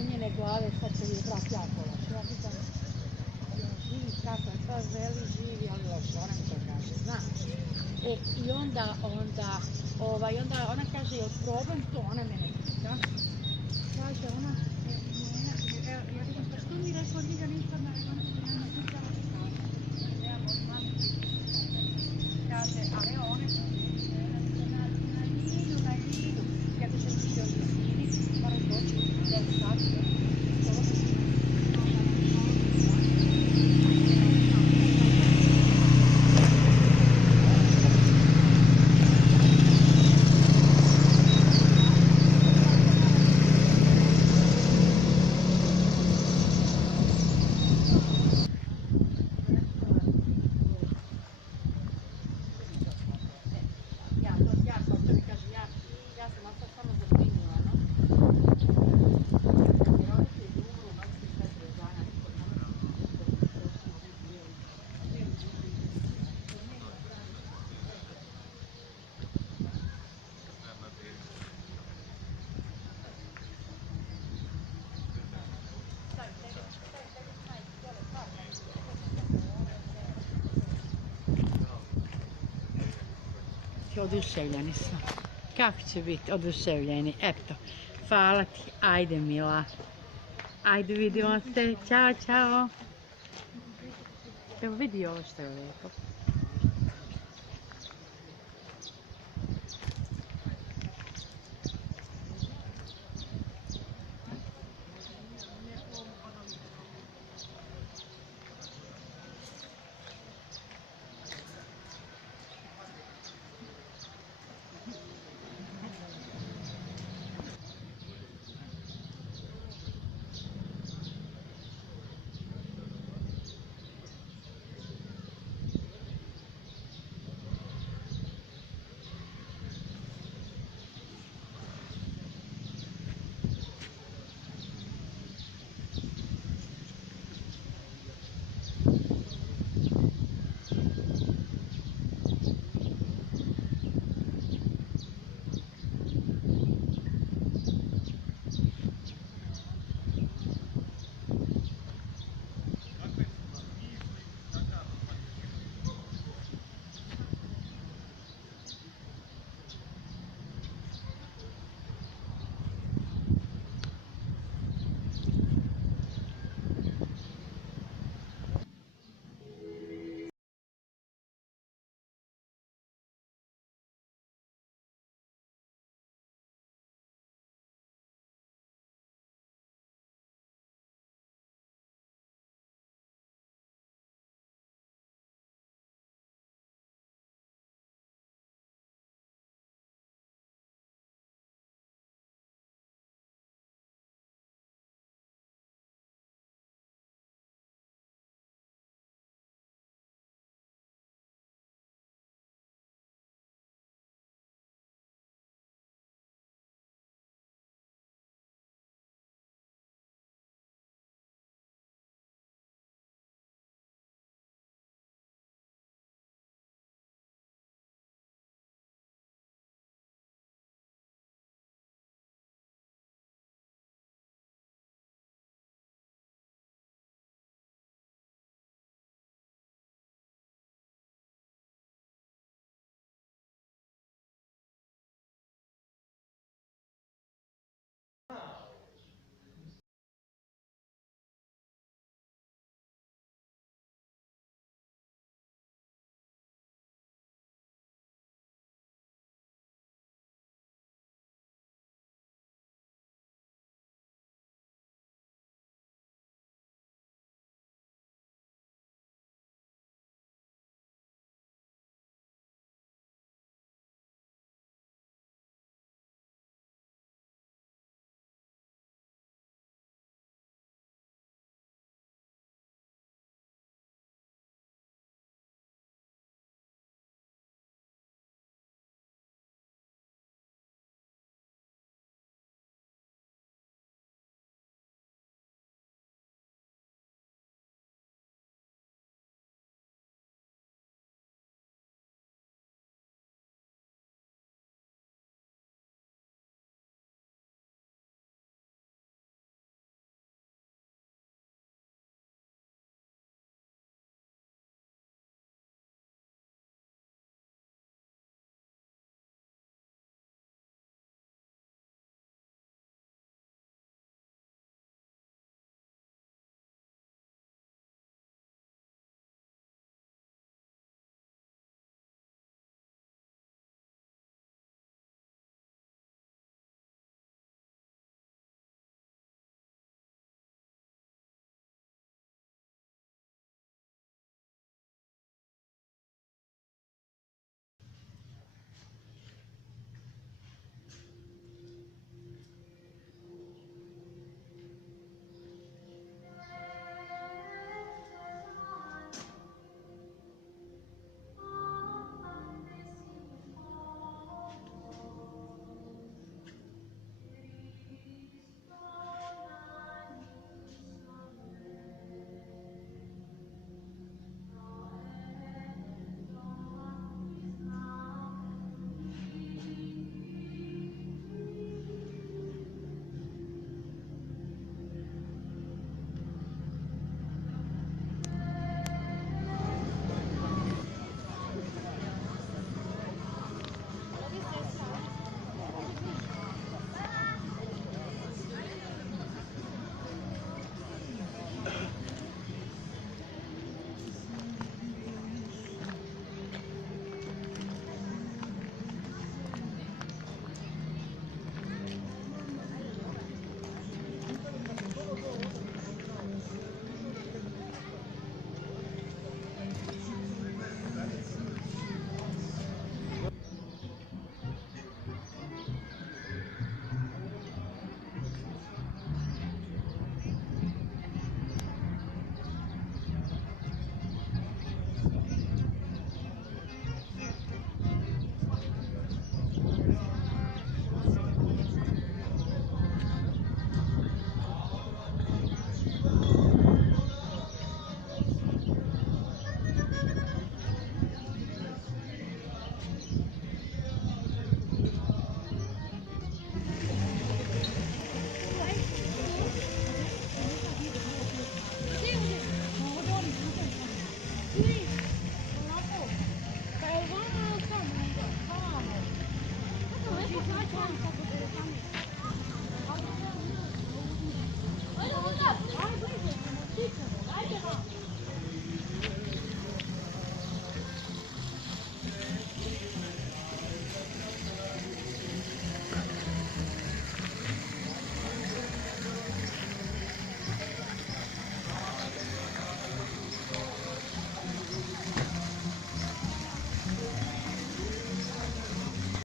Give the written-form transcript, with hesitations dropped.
te njene glave, sad se je brak jako loš. Ja pitam, živi kako je, pa veli živi, ali loše, ona mi to kaže, znaš. I onda ona kaže, je li problem to, ona mene pita. Kaže ona, ja pitam, pa što mi rekao, njega nisam na rekoncu, nema pitala se kaže, nemamo mami kaže, ali evo one su na Ljidu, ja kažem video je snimi, moram doći u 10 sati, oduševljeni su. Kako će biti oduševljeni? Eto, hvala ti. Ajde, mila. Ajde, vidimo se. Ćao, ćao. Evo vidi ovo što je lijepo.